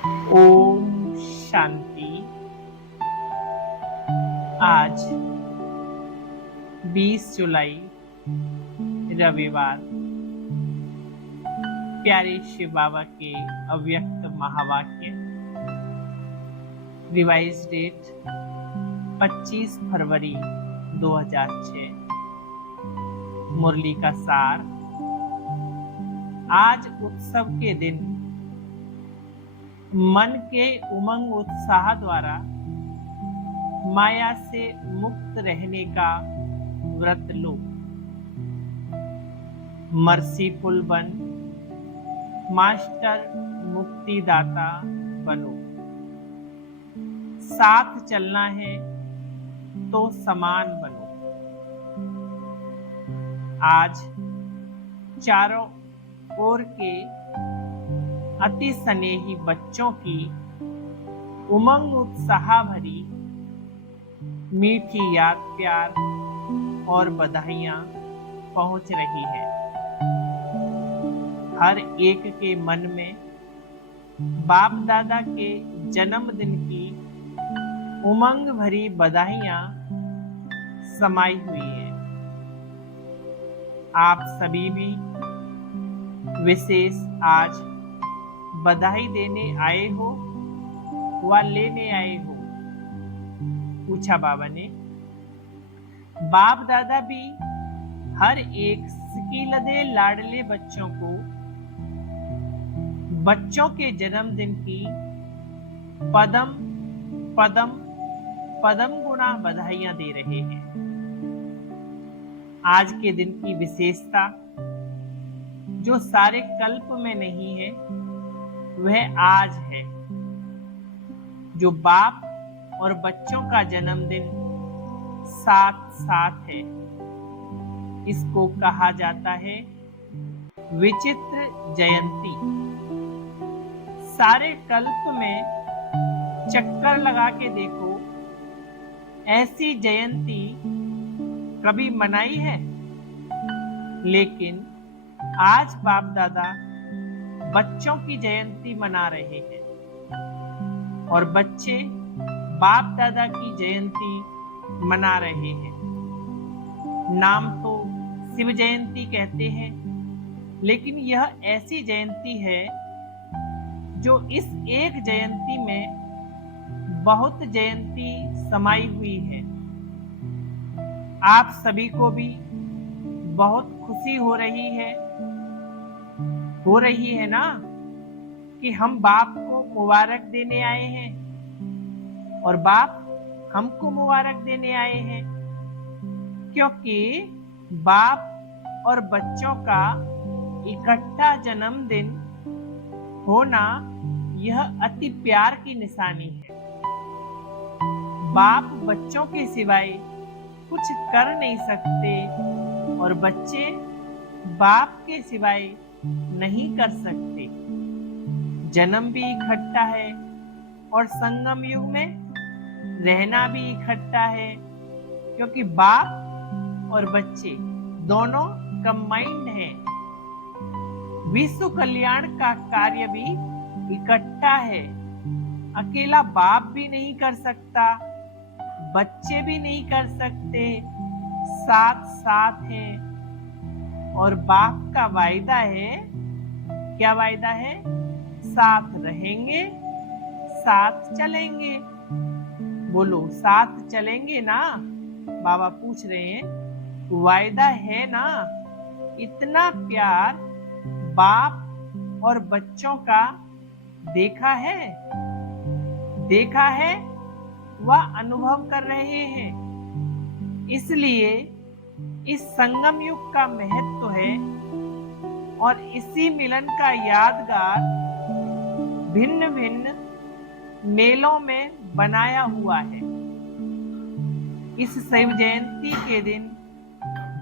ओम शांति। आज 20 जुलाई रविवार, प्यारे शिव बाबा के अव्यक्त महावाक्य। रिवाइज डेट 25 फरवरी 2006। मुरली का सार। आज उत्सव के दिन मन के उमंग उत्साह द्वारा माया से मुक्त रहने का व्रत लो। मर्सीफुल बन, मास्टर मुक्तिदाता बनो। साथ चलना है तो समान बनो। आज चारों ओर के अति स्नेही बच्चों की उमंग उत्साह भरी मीठी याद, प्यार और बधाइयां पहुंच रही है। हर एक के मन में बाप दादा के जन्मदिन की उमंग भरी बधाइयां समाई हुई है। आप सभी भी विशेष आज बधाई देने आए हो व लेने आए हो? पूछा बाबा ने। बाप दादा भी हर एक सिकीलदे लाडले बच्चों को बच्चों के जन्मदिन की पदम पदम पदम गुना बधाइयां दे रहे हैं। आज के दिन की विशेषता जो सारे कल्प में नहीं है, वह आज है। जो बाप और बच्चों का जन्मदिन साथ साथ है, इसको कहा जाता है विचित्र जयंती। सारे कल्प में चक्कर लगा के देखो, ऐसी जयंती कभी मनाई है? लेकिन आज बाप दादा बच्चों की जयंती मना रहे हैं और बच्चे बाप दादा की जयंती मना रहे हैं। नाम तो शिव जयंती कहते हैं, लेकिन यह ऐसी जयंती है जो इस एक जयंती में बहुत जयंती समाई हुई है। आप सभी को भी बहुत खुशी हो रही है ना कि हम बाप को मुबारक देने आए हैं और बाप हमको मुबारक देने आए हैं, क्योंकि बाप और बच्चों का इकट्ठा जन्मदिन होना यह अति प्यार की निशानी है। बाप बच्चों के सिवाय कुछ कर नहीं सकते और बच्चे बाप के सिवाय नहीं कर सकते। जन्म भी इकट्ठा है और संगम युग में रहना भी इकट्ठा है, क्योंकि बाप और बच्चे दोनों कंबाइंड हैं। विश्व कल्याण का कार्य भी इकट्ठा है। अकेला बाप भी नहीं कर सकता, बच्चे भी नहीं कर सकते, साथ साथ हैं। और बाप का वायदा है, क्या वायदा है? साथ रहेंगे, साथ चलेंगे। बोलो, साथ चलेंगे ना? बाबा पूछ रहे हैं, वायदा है ना? इतना प्यार बाप और बच्चों का देखा है वह अनुभव कर रहे हैं। इसलिए इस संगम युग का महत्व है और इसी मिलन का यादगार भिन्न भिन्न मेलों में बनाया हुआ है। इस शिव जयंती के दिन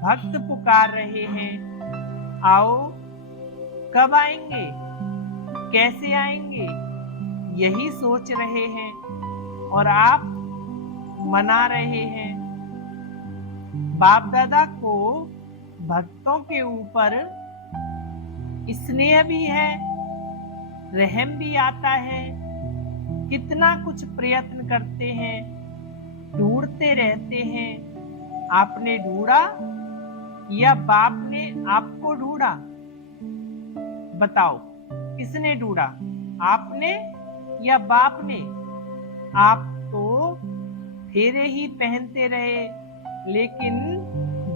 भक्त पुकार रहे हैं, आओ। कब आएंगे, कैसे आएंगे, यही सोच रहे हैं और आप मना रहे हैं। बाप दादा को भक्तों के ऊपर स्नेह भी है, रहम भी आता है कितना कुछ प्रयत्न करते हैं, ढूंढते रहते हैं। आपने ढूंढा या बाप ने आपको ढूंढा? बताओ, किसने ढूंढा, आपने या बाप ने? आप तो फेरे ही पहनते रहे, लेकिन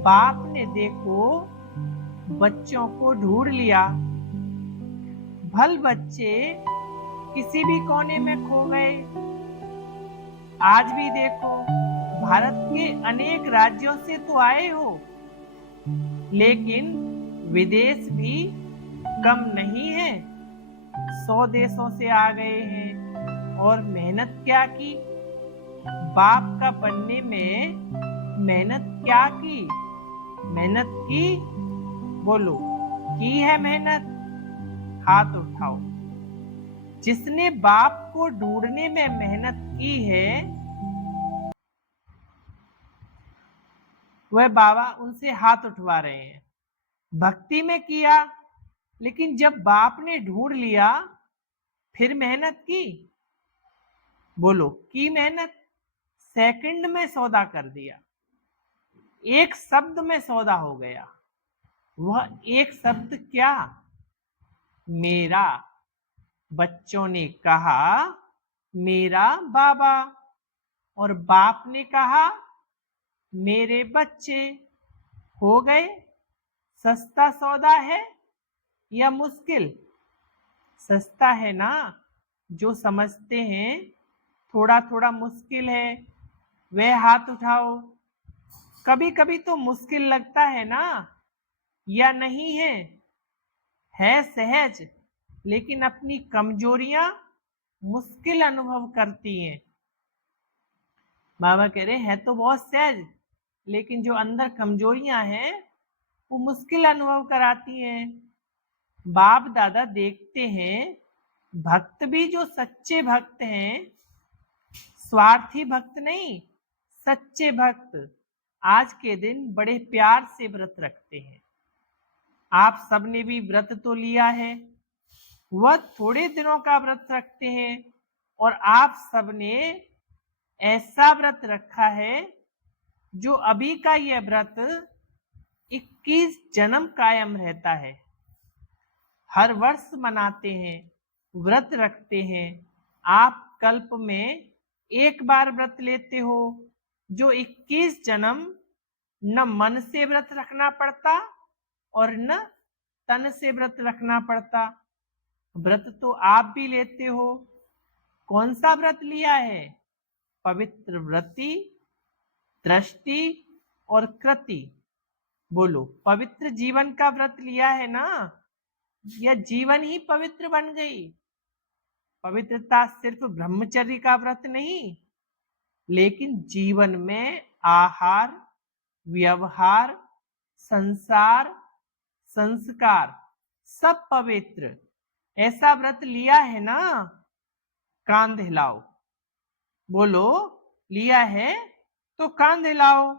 बाप ने देखो बच्चों को ढूंढ लिया। भल बच्चे किसी भी कोने में खो गए। आज भी देखो, भारत के अनेक राज्यों से तो आए हो, लेकिन विदेश भी कम नहीं है। 100 देशों से आ गए हैं और मेहनत क्या की? बाप का बनने में मेहनत क्या की? मेहनत की? बोलो, की है मेहनत? हाथ उठाओ। जिसने बाप को ढूंढने में मेहनत की है, वह बाबा उनसे हाथ उठवा रहे हैं। भक्ति में किया, लेकिन जब बाप ने ढूंढ लिया, फिर मेहनत की? बोलो, की मेहनत? सेकंड में सौदा कर दिया, एक शब्द में सौदा हो गया। वह एक शब्द क्या? मेरा। बच्चों ने कहा मेरा बाबा, और बाप ने कहा मेरे बच्चे। हो गए। सस्ता सौदा है या मुश्किल? सस्ता है ना? जो समझते हैं थोड़ा थोड़ा मुश्किल है, वह हाथ उठाओ। कभी कभी तो मुश्किल लगता है ना, या नहीं है? है सहज, लेकिन अपनी कमजोरियां मुश्किल अनुभव करती हैं। बाबा कह रहे हैं, है तो बहुत सहज, लेकिन जो अंदर कमजोरियां हैं वो मुश्किल अनुभव कराती हैं। बाप दादा देखते हैं, भक्त भी जो सच्चे भक्त हैं, स्वार्थी भक्त नहीं, सच्चे भक्त आज के दिन बड़े प्यार से व्रत रखते हैं। आप सबने भी व्रत तो लिया है, वह थोड़े दिनों का व्रत रखते हैं, और आप सबने ऐसा व्रत रखा है जो अभी का यह व्रत 21 जन्म कायम रहता है। हर वर्ष मनाते हैं, व्रत रखते हैं। आप कल्प में एक बार व्रत लेते हो, जो 21 जन्म न मन से व्रत रखना पड़ता और न तन से व्रत रखना पड़ता। व्रत तो आप भी लेते हो। कौन सा व्रत लिया है? पवित्र व्रति, दृष्टि और कृति। बोलो, पवित्र जीवन का व्रत लिया है ना? या जीवन ही पवित्र बन गई? पवित्रता सिर्फ ब्रह्मचर्य का व्रत नहीं, लेकिन जीवन में आहार, व्यवहार, संसार, संस्कार सब पवित्र। ऐसा व्रत लिया है ना? कान हिलाओ। बोलो, लिया है तो कान हिलाओ।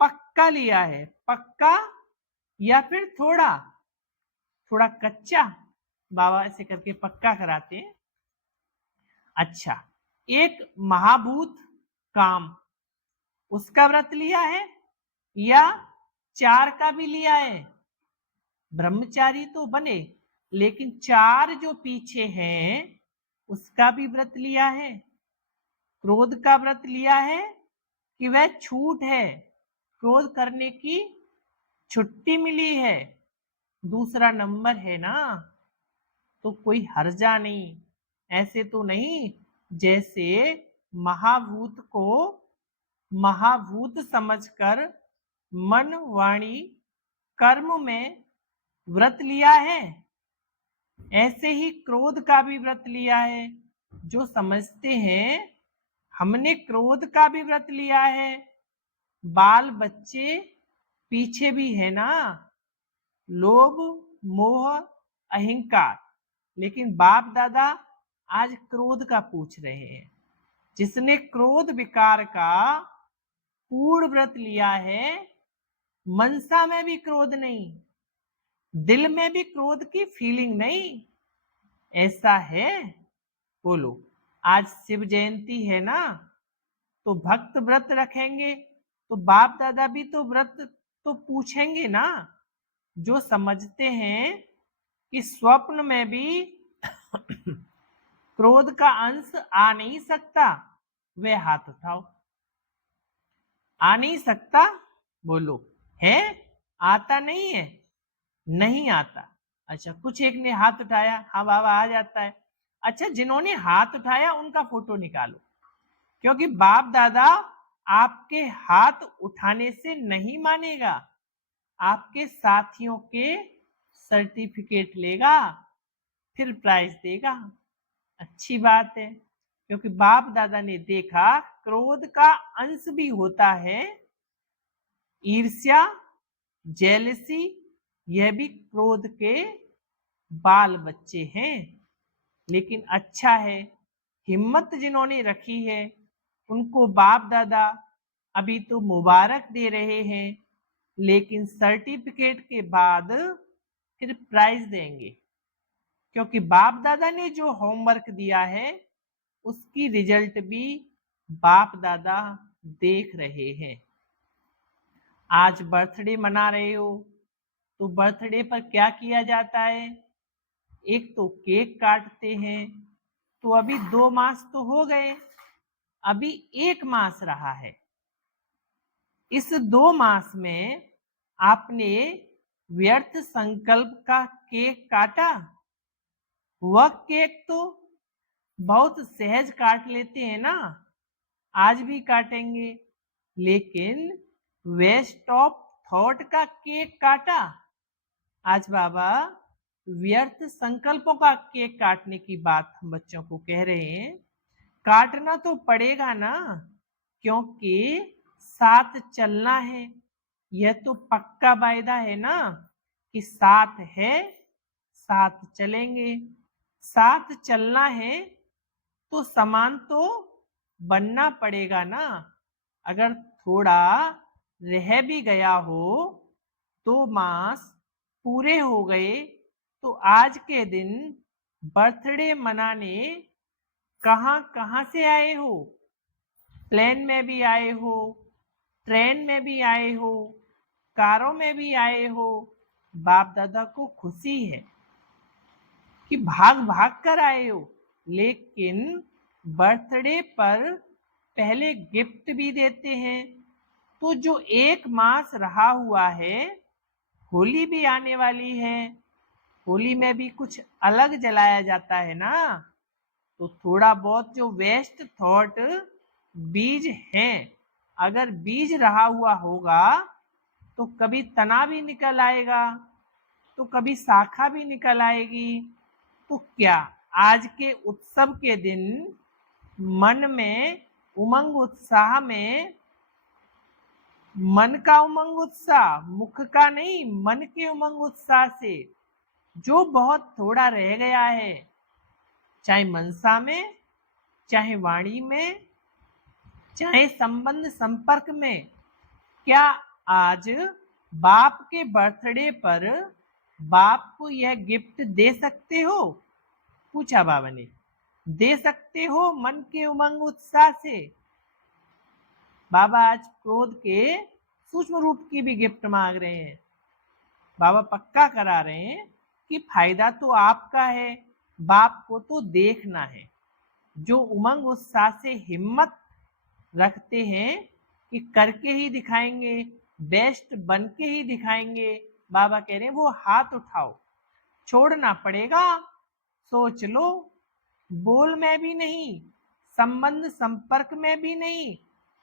पक्का लिया है? पक्का या फिर थोड़ा थोड़ा कच्चा? बाबा ऐसे करके पक्का कराते हैं। अच्छा, एक महाभूत काम, उसका व्रत लिया है या 4 का भी लिया है? ब्रह्मचारी तो बने, लेकिन 4 जो पीछे हैं उसका भी व्रत लिया है? क्रोध का व्रत लिया है कि वह छूट है, क्रोध करने की छुट्टी मिली है? दूसरा नंबर है ना, तो कोई हर्जा नहीं। ऐसे तो नहीं जैसे महाभूत को महाभूत समझकर मन, वाणी, कर्म में व्रत लिया है, ऐसे ही क्रोध का भी व्रत लिया है। जो समझते हैं हमने क्रोध का भी व्रत लिया है। बाल बच्चे पीछे भी है ना, लोभ, मोह, अहंकार। लेकिन बाप दादा आज क्रोध का पूछ रहे हैं। जिसने क्रोध विकार का पूर्ण व्रत लिया है, मनसा में भी क्रोध नहीं, दिल में भी क्रोध की फीलिंग नहीं, ऐसा है? बोलो, आज शिव जयंती है ना, तो भक्त व्रत रखेंगे, तो बाप दादा भी तो व्रत तो पूछेंगे ना। जो समझते हैं कि स्वप्न में भी क्रोध का अंश आ नहीं सकता, वे हाथ उठाओ। आ नहीं सकता, बोलो। है? आता नहीं है? नहीं आता। अच्छा, कुछ एक ने हाथ उठाया, हाँ बाबा आ जाता है। अच्छा, जिन्होंने हाथ उठाया उनका फोटो निकालो, क्योंकि बाप दादा आपके हाथ उठाने से नहीं मानेगा, आपके साथियों के सर्टिफिकेट लेगा, फिर प्राइज देगा। अच्छी बात है, क्योंकि बाप दादा ने देखा क्रोध का अंश भी होता है। ईर्ष्या, जेलसी, यह भी क्रोध के बाल बच्चे हैं। लेकिन अच्छा है, हिम्मत जिन्होंने रखी है उनको बाप दादा अभी तो मुबारक दे रहे हैं, लेकिन सर्टिफिकेट के बाद फिर प्राइज देंगे, क्योंकि बाप दादा ने जो होमवर्क दिया है उसकी रिजल्ट भी बाप दादा देख रहे हैं। आज बर्थडे मना रहे हो, तो बर्थडे पर क्या किया जाता है? एक तो केक काटते हैं, तो अभी 2 मास तो हो गए, अभी 1 मास रहा है। इस 2 मास में आपने व्यर्थ संकल्प का केक काटा? वह केक तो बहुत सहज काट लेते हैं ना, आज भी काटेंगे, लेकिन वेस्ट ऑफ थॉट का केक काटा? आज बाबा व्यर्थ संकल्पों का केक काटने की बात हम बच्चों को कह रहे हैं। काटना तो पड़ेगा ना, क्योंकि साथ चलना है। यह तो पक्का वायदा है ना कि साथ है, साथ चलेंगे। साथ चलना है तो समान तो बनना पड़ेगा ना। अगर थोड़ा रह भी गया हो, 2 मास पूरे हो गए, तो आज के दिन बर्थडे मनाने कहाँ कहाँ से आए हो? प्लेन में भी आए हो, ट्रेन में भी आए हो, कारों में भी आए हो। बाप दादा को खुशी है कि भाग भाग कर आए हो, लेकिन बर्थडे पर पहले गिफ्ट भी देते हैं। तो जो 1 मास रहा हुआ है, होली भी आने वाली है, होली में भी कुछ अलग जलाया जाता है ना, तो थोड़ा बहुत जो वेस्ट थॉट बीज हैं, अगर बीज रहा हुआ होगा तो कभी तना भी निकल आएगा, तो कभी शाखा भी निकल आएगी। तो क्या आज के उत्सव के दिन मन में उमंग उत्साह में, मन का उमंग उत्साह, मुख का नहीं, मन के उमंग उत्साह से जो बहुत थोड़ा रह गया है, चाहे मनसा में, चाहे वाणी में, चाहे संबंध संपर्क में, क्या आज बाप के बर्थडे पर बाप को यह गिफ्ट दे सकते हो? पूछा बाबा ने। दे सकते हो मन के उमंग उत्साह से? बाबा आज क्रोध के सूक्ष्म रूप की भी गिफ्ट मांग रहे हैं। बाबा पक्का करा रहे हैं कि फायदा तो आपका है, बाप को तो देखना है। जो उमंग उत्साह से हिम्मत रखते हैं कि करके ही दिखाएंगे, बेस्ट बन के ही दिखाएंगे, बाबा कह रहे हैं वो हाथ उठाओ। छोड़ना पड़ेगा, सोच लो। बोल में भी नहीं, संबंध संपर्क में भी नहीं,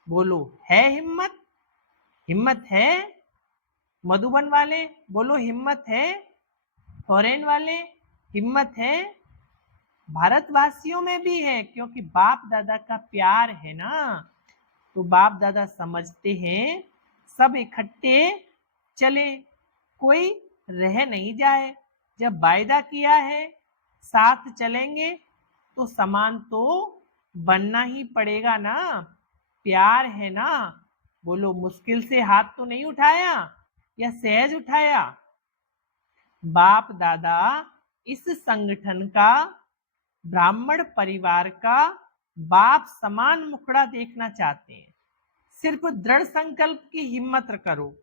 बोलो है हिम्मत? हिम्मत है? मधुबन वाले बोलो हिम्मत है? फॉरेन वाले हिम्मत है? भारतवासियों में भी है, क्योंकि बाप दादा का प्यार है ना। तो बाप दादा समझते हैं सब इकट्ठे चले, कोई रह नहीं जाए। जब वायदा किया है साथ चलेंगे, तो समान तो बनना ही पड़ेगा ना। प्यार है ना। बोलो मुश्किल से हाथ तो नहीं उठाया या सहज उठाया? बाप दादा इस संगठन का, ब्राह्मण परिवार का बाप समान मुखड़ा देखना चाहते हैं। सिर्फ दृढ़ संकल्प की हिम्मत करो।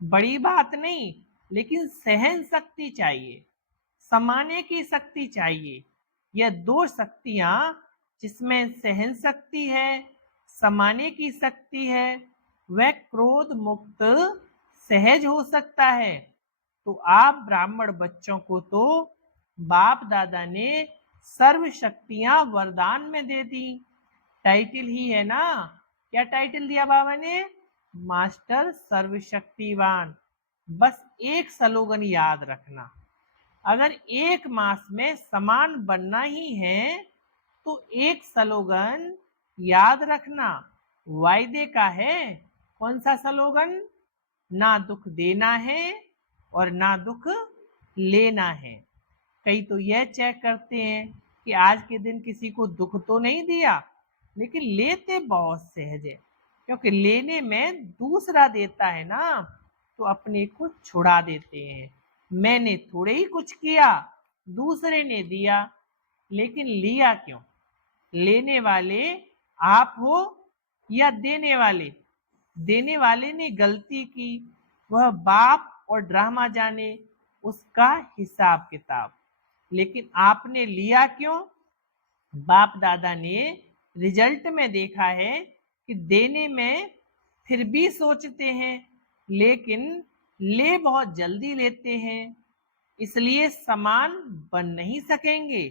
बड़ी बात नहीं, लेकिन सहन शक्ति चाहिए, समाने की शक्ति चाहिए। यह दो शक्तियां, जिसमें सहन शक्ति है, समाने की शक्ति है, वह क्रोध मुक्त सहज हो सकता है। तो आप ब्राह्मण बच्चों को तो बाप दादा ने सर्व शक्तियां वरदान में दे दी। टाइटल ही है ना। क्या टाइटल दिया बाबा ने? मास्टर सर्वशक्तिवान। बस एक स्लोगन याद रखना, अगर एक मास में समान बनना ही है तो एक स्लोगन याद रखना, वायदे का है। कौन सा स्लोगन? ना दुख देना है और ना दुख लेना है। कई तो यह चेक करते हैं कि आज के दिन किसी को दुख तो नहीं दिया, लेकिन लेते बहुत सहज है, क्योंकि लेने में दूसरा देता है ना, तो अपने को छुड़ा देते हैं। मैंने थोड़े ही कुछ किया, दूसरे ने दिया, लेकिन लिया क्यों? लेने वाले आप हो या देने वाले? देने वाले ने गलती की, वह बाप और ड्रामा जाने उसका हिसाब किताब। लेकिन आपने लिया क्यों? बाप दादा ने रिजल्ट में देखा है कि देने में फिर भी सोचते हैं, लेकिन ले बहुत जल्दी लेते हैं, इसलिए समान बन नहीं सकेंगे।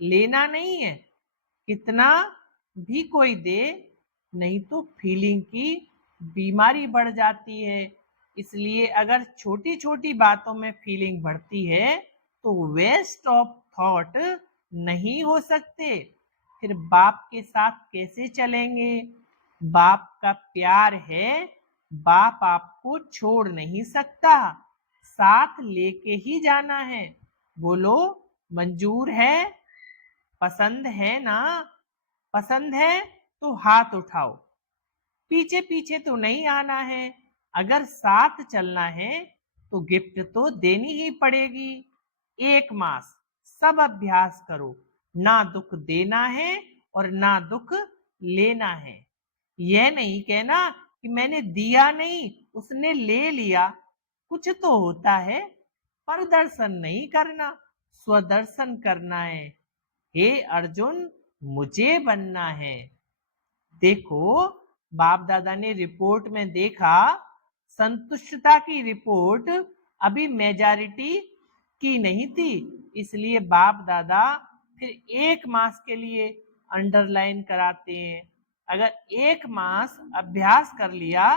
लेना नहीं है, कितना भी कोई दे, नहीं तो फीलिंग की बीमारी बढ़ जाती है। इसलिए अगर छोटी छोटी बातों में फीलिंग बढ़ती है तो वेस्ट ऑफ थॉट नहीं हो सकते। फिर बाप के साथ कैसे चलेंगे? बाप का प्यार है, बाप आपको छोड़ नहीं सकता, साथ लेके ही जाना है। बोलो, मंजूर है? पसंद है ना? पसंद है तो हाथ उठाओ। पीछे पीछे तो नहीं आना है। अगर साथ चलना है तो गिफ्ट तो देनी ही पड़ेगी। एक मास सब अभ्यास करो, ना दुख देना है और ना दुख लेना है। यह नहीं कहना कि मैंने दिया नहीं, उसने ले लिया। कुछ तो होता है, प्रदर्शन नहीं करना, स्वदर्शन करना है। हे अर्जुन, मुझे बनना है। देखो, बाप दादा ने रिपोर्ट में देखा, संतुष्टता की रिपोर्ट अभी मेजॉरिटी की नहीं थी, इसलिए बाप दादा फिर एक मास के लिए अंडरलाइन कराते हैं। अगर एक मास अभ्यास कर लिया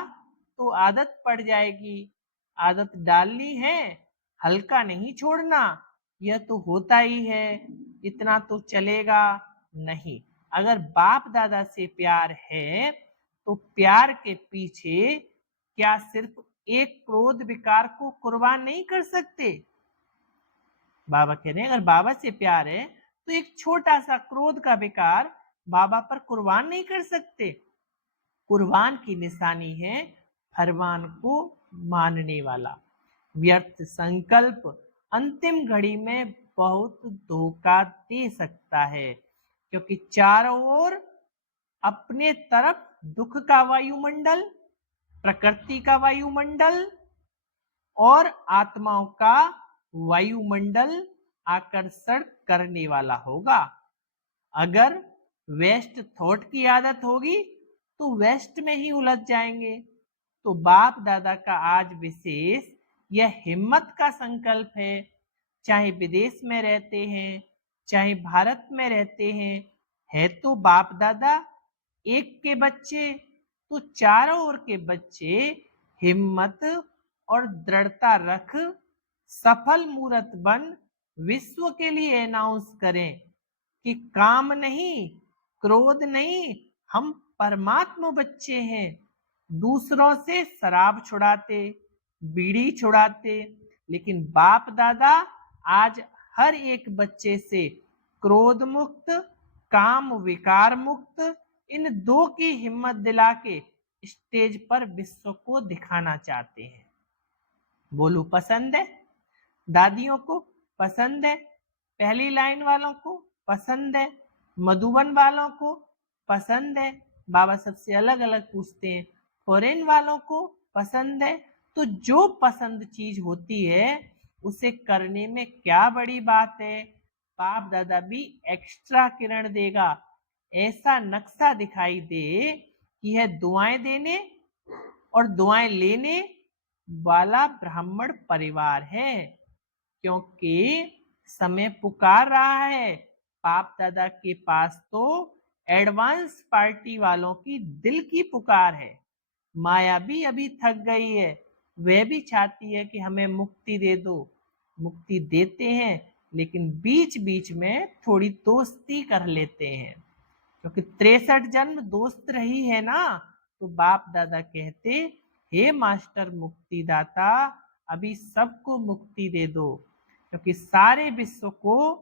तो आदत पड़ जाएगी। आदत डालनी है, हल्का नहीं छोड़ना। यह तो होता ही है, इतना तो चलेगा नहीं। अगर बाप दादा से प्यार है तो प्यार के पीछे क्या सिर्फ एक क्रोध विकार को कुर्बान नहीं कर सकते? बाबा कह रहे हैं अगर बाबा से प्यार है तो एक छोटा सा क्रोध का विकार बाबा पर कुर्बान नहीं कर सकते। कुर्बान की निशानी है फरमान को मानने वाला। व्यर्थ संकल्प अंतिम घड़ी में बहुत धोखा दे सकता है, क्योंकि चारों ओर अपने तरफ दुख का वायुमंडल, प्रकृति का वायुमंडल और आत्माओं का वायुमंडल आकर्षण करने वाला होगा। अगर वेस्ट थॉट की आदत होगी तो वेस्ट में ही उलझ जाएंगे। तो बाप दादा का आज विशेष यह हिम्मत का संकल्प है। चाहे विदेश में रहते हैं, चाहे भारत में रहते हैं, है तो बाप दादा एक के बच्चे, तो चारों ओर के बच्चे हिम्मत और दृढ़ता रख सफल मूर्त बन विश्व के लिए अनाउंस करें कि काम नहीं, क्रोध नहीं, हम परमात्मा बच्चे हैं। दूसरों से शराब छुड़ाते, बीड़ी छुड़ाते, लेकिन बाप दादा आज हर एक बच्चे से क्रोध मुक्त, काम विकार मुक्त, इन दो की हिम्मत दिला के स्टेज पर विश्व को दिखाना चाहते हैं। बोलू, पसंद है? दादियों को पसंद है? पहली लाइन वालों को पसंद है? मधुबन वालों को पसंद है, बाबा सबसे अलग अलग पूछते हैं। फॉरेन वालों को पसंद है, तो जो पसंद चीज होती है उसे करने में क्या बड़ी बात है। बाप दादा भी एक्स्ट्रा किरण देगा, ऐसा नक्शा दिखाई दे कि यह दुआएं देने और दुआएं लेने वाला ब्राह्मण परिवार है, क्योंकि समय पुकार रहा है। बाप दादा के पास तो एडवांस पार्टी वालों की दिल की पुकार है। माया भी अभी थक गई है, वह भी चाहती है कि हमें मुक्ति दे दो। मुक्ति देते हैं, लेकिन बीच बीच में थोड़ी दोस्ती कर लेते हैं, क्योंकि 63 जन्म दोस्त रही है ना। तो बाप दादा कहते, हे मास्टर मुक्तिदाता, अभी सबको मुक्ति दे दो, क्योंकि सारे विश्व को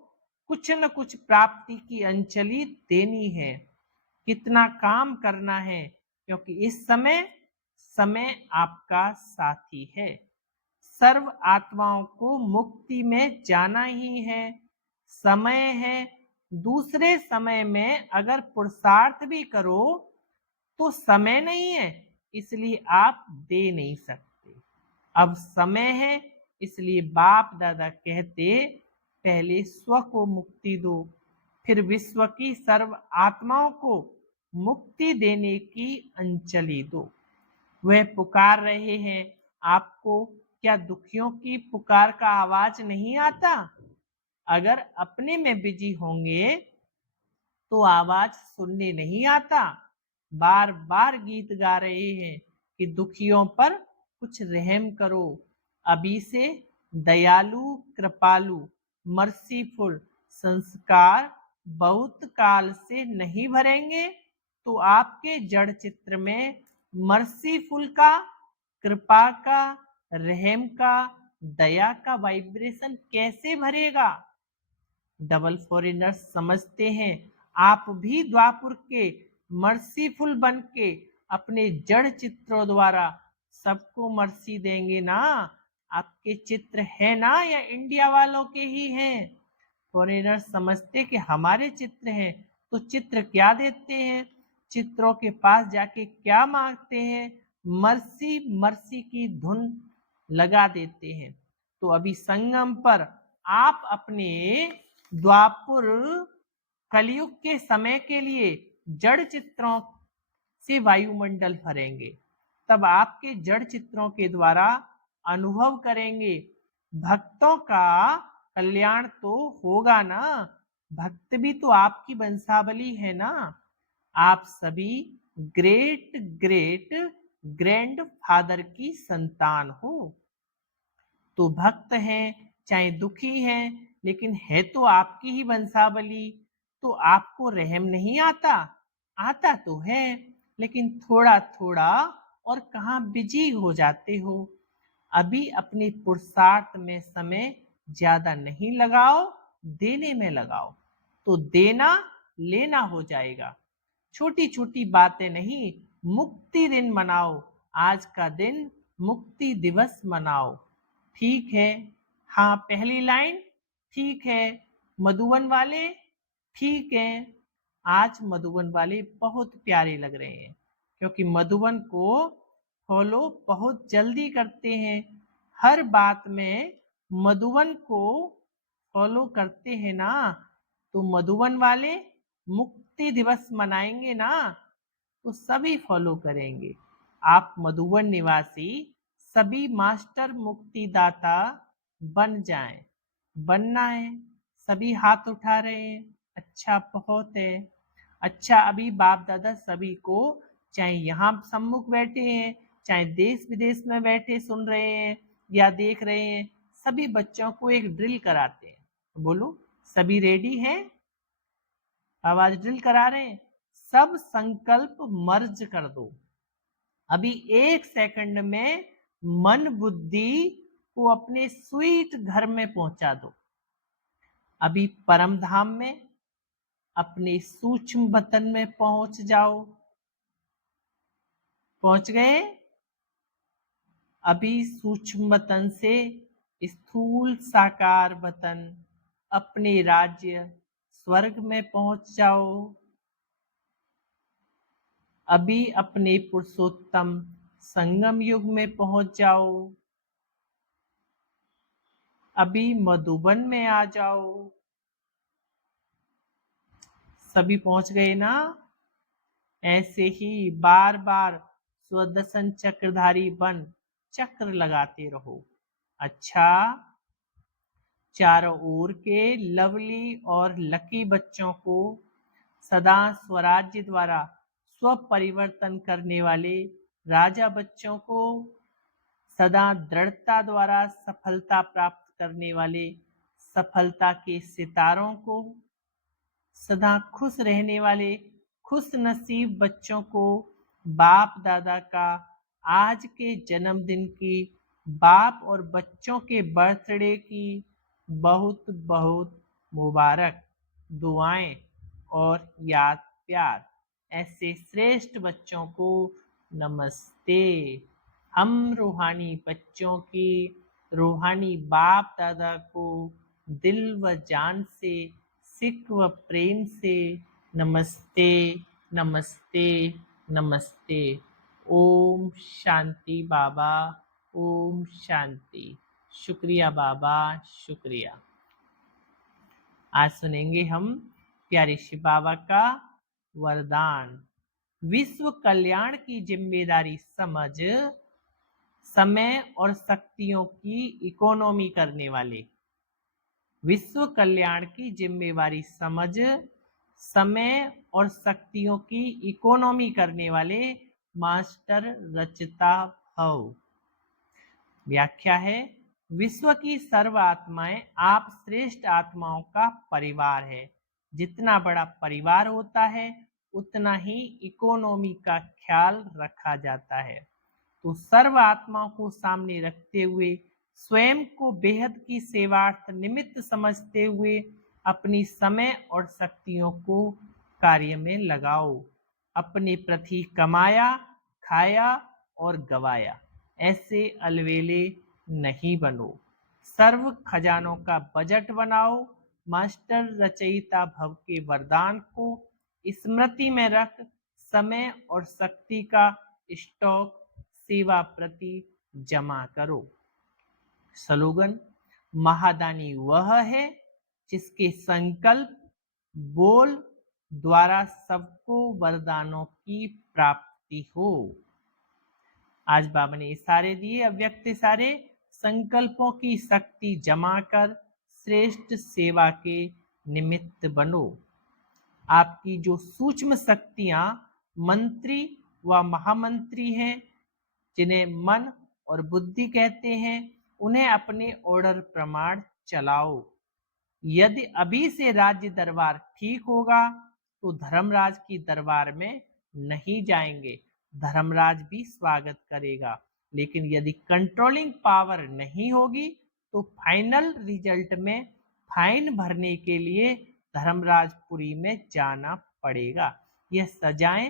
कुछ न कुछ प्राप्ति की अंजलि देनी है। कितना काम करना है, क्योंकि इस समय समय आपका साथी है। सर्व आत्माओं को मुक्ति में जाना ही है। समय है, दूसरे समय में अगर पुरुषार्थ भी करो तो समय नहीं है, इसलिए आप दे नहीं सकते। अब समय है, इसलिए बाप दादा कहते, पहले स्व को मुक्ति दो, फिर विश्व की सर्व आत्माओं को मुक्ति देने की अंजलि दो। वह पुकार रहे हैं आपको। क्या दुखियों की पुकार का आवाज नहीं आता? अगर अपने में बिजी होंगे तो आवाज सुनने नहीं आता। बार बार गीत गा रहे हैं कि दुखियों पर कुछ रहम करो। अभी से दयालु, कृपालु, मर्सीफुल संस्कार बहुत काल से नहीं भरेंगे तो आपके जड़ चित्र में मर्सीफुल का, कृपा का, रहम का, दया का वाइब्रेशन कैसे भरेगा? डबल फॉरेनर्स समझते हैं आप भी द्वापुर के मर्सीफुल बन के अपने जड़ चित्रों द्वारा सबको मर्सी देंगे ना। आपके चित्र है ना, या इंडिया वालों के ही हैं? फॉरेनर्स समझते कि हमारे चित्र हैं, तो चित्र क्या देते हैं, चित्रों के पास जाके क्या मांगते हैं? मर्सी मर्सी की धुन लगा देते हैं। तो अभी संगम पर आप अपने द्वापुर कलयुग के समय के लिए जड़ चित्रों से वायुमंडल भरेंगे। तब आपके जड़ चित्रों के द्वारा अनुभव करेंगे भक्तों का कल्याण तो होगा ना। भक्त भी तो आपकी वंशावली है ना। आप सभी ग्रेट ग्रेट ग्रैंड फादर की संतान हो। तो भक्त हैं चाहे दुखी हैं, लेकिन है तो आपकी ही वंशावली। तो आपको रहम नहीं आता? आता तो है, लेकिन थोड़ा थोड़ा, और कहाँ बिजी हो जाते हो। अभी अपने पुरुषार्थ में समय ज्यादा नहीं लगाओ, देने में लगाओ, तो देना लेना हो जाएगा। छोटी छोटी बातें नहीं, मुक्ति दिन मनाओ। आज का दिन मुक्ति दिवस मनाओ। ठीक है, हाँ पहली लाइन ठीक है। मधुबन वाले ठीक है। आज मधुबन वाले बहुत प्यारे लग रहे हैं, क्योंकि मधुबन को फॉलो बहुत जल्दी करते हैं। हर बात में मधुबन को फॉलो करते हैं ना। तो मधुबन वाले मुक्ति दिवस मनाएंगे ना, तो सभी फॉलो करेंगे। आप मधुबन निवासी सभी मास्टर मुक्तिदाता बन जाएं। बनना है, सभी हाथ उठा रहे हैं, अच्छा बहुत है। अच्छा, अभी बाप दादा सभी को, चाहे यहाँ सम्मुख बैठे हैं, चाहे देश विदेश में बैठे सुन रहे हैं या देख रहे हैं, सभी बच्चों को एक ड्रिल कराते हैं। बोलो, सभी रेडी हैं? आवाज ड्रिल करा रहे हैं। सब संकल्प मर्ज कर दो। अभी 1 सेकंड में मन बुद्धि को अपने स्वीट घर में पहुंचा दो। अभी परम धाम में अपने सूक्ष्म वतन में पहुंच जाओ। पहुंच गए? अभी सूक्ष्म वतन से स्थूल साकार वतन, अपने राज्य स्वर्ग में पहुंच जाओ। अभी अपने पुरुषोत्तम संगम युग में पहुंच जाओ। अभी मधुबन में आ जाओ। सभी पहुंच गए ना? ऐसे ही बार बार स्वदर्शन चक्रधारी बन चक्र लगाते रहो। अच्छा, चारों ओर के लवली और लकी बच्चों को सदा स्वराज्य द्वारा स्वपरिवर्तन करने वाले राजा बच्चों को, सदा दृढ़ता द्वारा सफलता प्राप्त करने वाले सफलता के सितारों को, सदा खुश रहने वाले खुश नसीब बच्चों को बाप दादा का आज के जन्मदिन की, बाप और बच्चों के बर्थडे की बहुत बहुत मुबारक दुआएं और याद प्यार। ऐसे श्रेष्ठ बच्चों को नमस्ते। हम रूहानी बच्चों की रूहानी बाप दादा को दिल व जान से, सिक व प्रेम से नमस्ते नमस्ते नमस्ते। ओम शांति बाबा, ओम शांति। शुक्रिया बाबा, शुक्रिया। आज सुनेंगे हम प्यारे शिव बाबा का वरदान। विश्व कल्याण की जिम्मेदारी समझ, समय और शक्तियों की इकोनॉमी करने वाले। विश्व कल्याण की जिम्मेवारी समझ, समय और शक्तियों की इकोनॉमी करने वाले मास्टर रचता भव। व्याख्या है, विश्व की सर्व आत्माएं आप श्रेष्ठ आत्माओं का परिवार है। जितना बड़ा परिवार होता है उतना ही इकोनॉमी का ख्याल रखा जाता है। तो सर्व आत्माओं को सामने रखते हुए, स्वयं को बेहद की सेवार्थ निमित्त समझते हुए अपनी समय और शक्तियों को कार्य में लगाओ। अपने प्रति कमाया, खाया और गवाया ऐसे अलवेले नहीं बनो। सर्व खजानों का बजट बनाओ। मास्टर रचयिता भव के वरदान को स्मृति में रख समय और शक्ति का स्टॉक सेवा प्रति जमा करो। स्लोगन, महादानी वह है जिसके संकल्प बोल द्वारा सबको वरदानों की प्राप्ति हो। आज बाबा ने इशारे दिए, अव्यक्त इशारे। संकल्पों की शक्ति जमा कर श्रेष्ठ सेवा के निमित्त बनो। आपकी जो सूक्ष्म शक्तियां मंत्री व महामंत्री हैं, जिन्हें मन और बुद्धि कहते हैं, उन्हें अपने ऑर्डर प्रमाण चलाओ। यदि अभी से राज्य दरबार ठीक होगा तो धर्मराज की दरबार में नहीं जाएंगे, धर्मराज भी स्वागत करेगा। लेकिन यदि कंट्रोलिंग पावर नहीं होगी तो फाइनल रिजल्ट में फाइन भरने के लिए धर्मराजपुरी में जाना पड़ेगा। यह सजाएं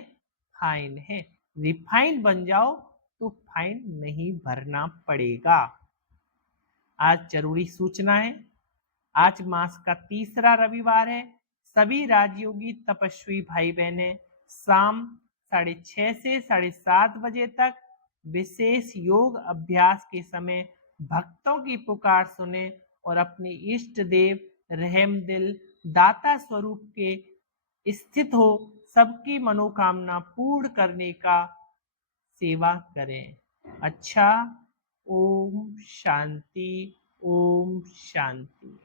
फाइन है। रिफाइन बन जाओ तो फाइन नहीं भरना पड़ेगा। आज जरूरी सूचना है, आज मास का तीसरा रविवार है। सभी राजयोगी तपस्वी भाई बहनें शाम 6:30 से 7:30 बजे तक विशेष योग अभ्यास के समय भक्तों की पुकार सुने और अपने इष्ट देव रहमदिल दाता स्वरूप के स्थित हो सबकी मनोकामना पूर्ण करने का सेवा करें। अच्छा, ओम शांति, ओम शांति।